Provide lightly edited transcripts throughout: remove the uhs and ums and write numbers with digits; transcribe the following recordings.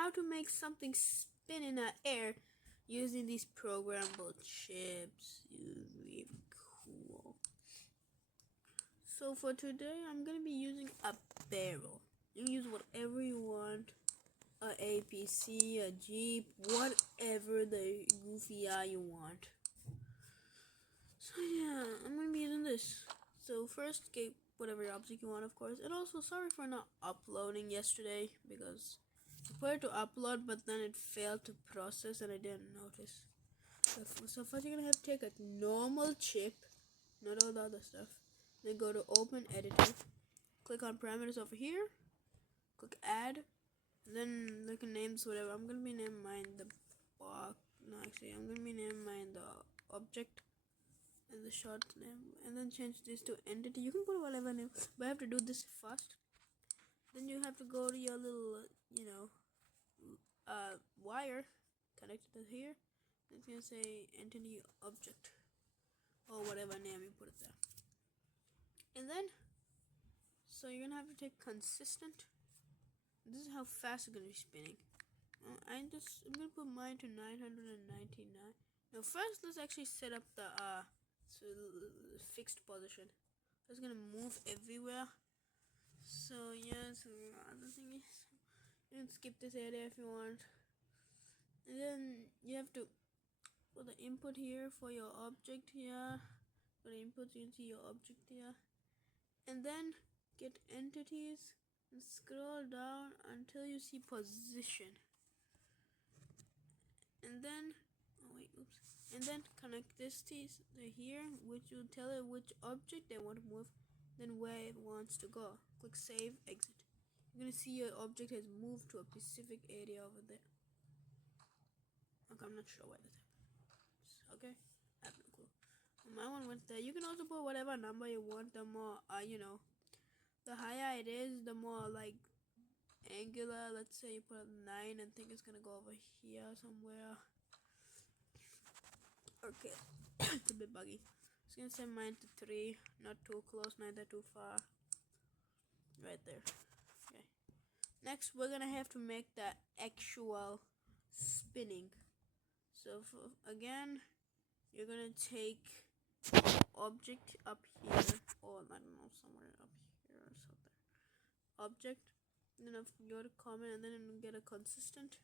how to make something spin in the air using these programmable chips. Really cool. So for today, I'm gonna be using a barrel. You can use whatever you want. A APC, a Jeep, whatever the goofy eye you want. So yeah, I'm gonna be using this. So first, get whatever object you want, of course. And also, sorry for not uploading yesterday because I put it to upload, but then it failed to process and I didn't notice. So first, you're gonna have to take a normal chip, not all the other stuff. Then go to Open Editor, click on Parameters over here, click Add. Then look at names, whatever. I'm gonna be naming mine the box. No, actually, I'm gonna be naming mine the object and the short name, and then change this to entity. You can put whatever name, but I have to do this first. Then you have to go to your little, wire connected to here. It's gonna say entity object or whatever name you put it there. And then, so you're gonna have to take consistent. This is how fast it's gonna be spinning. I'm gonna put mine to 999. Now first, let's actually set up the fixed position. It's gonna move everywhere. So yeah, so the other thing is, you can skip this area if you want. And then you have to put the input here for your object here. For the input, you can see your object here. And then get entities and scroll down until you see position. And then, and then connect this to here, which will tell it which object they want to move, then where it wants to go. Click Save, Exit. You're gonna see your object has moved to a specific area over there. Okay, I'm not sure why that happens. Okay, I have no clue. My one went there. You can also put whatever number you want. The more, the higher it is, the more like angular. Let's say you put a 9 and think it's gonna go over here somewhere. Okay, it's a bit buggy. It's gonna set mine to 3, not too close, neither too far. Right there. Okay. Next, we're gonna have to make the actual spinning. So again, you're gonna take object up here, or I don't know, somewhere up here or something. Object, and then go to comment, and then get a consistent,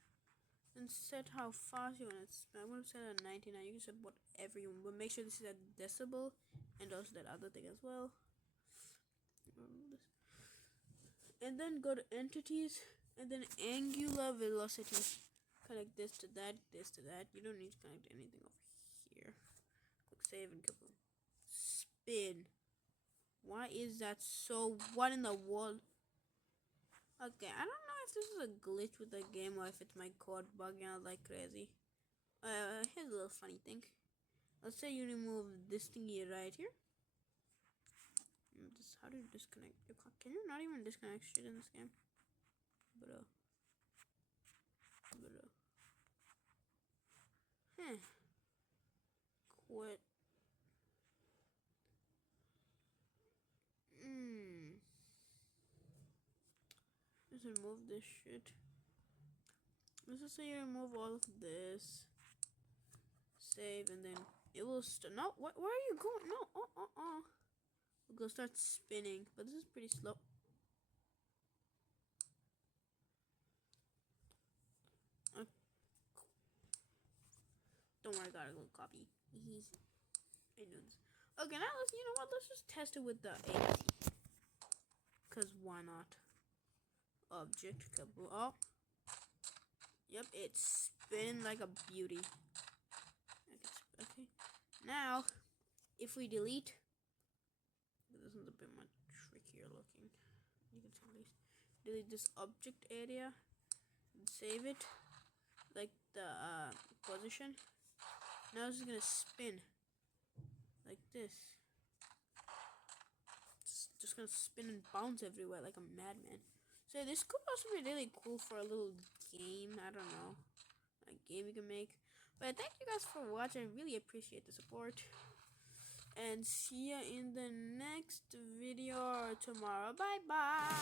and set how fast you want it. I'm gonna set it at 99. You can set whatever you want, but make sure this is a decibel, and also that other thing as well. And then go to entities, and then angular velocity. Connect this to that, this to that. You don't need to connect anything over here. Click save and kaboom. Spin. Why is that so? What in the world? Okay, I don't know if this is a glitch with the game or if it's my code bugging out like crazy. Here's a little funny thing. Let's say you remove this thingy right here. How do you disconnect? Can you not even disconnect shit in this game? Bro. Quit. Let's remove this shit. Let's just say you remove all of this. Save, and then it will no, where are you going? No, We'll go start spinning, but this is pretty slow. Don't worry, I got a little copy. Easy. I know this. Okay, now you know what? Let's just test it with the AC. Cause why not? Object, kaboom. Oh, yep, it's spinning like a beauty. Okay. Now, if we delete, this is a bit more trickier looking. You can delete this object area and save it, like the position. Now it's gonna spin like this. It's just gonna spin and bounce everywhere like a madman. So this could also be really cool for a little game. I don't know, a game you can make. But thank you guys for watching. I really appreciate the support. And see ya in the next video tomorrow. Bye bye.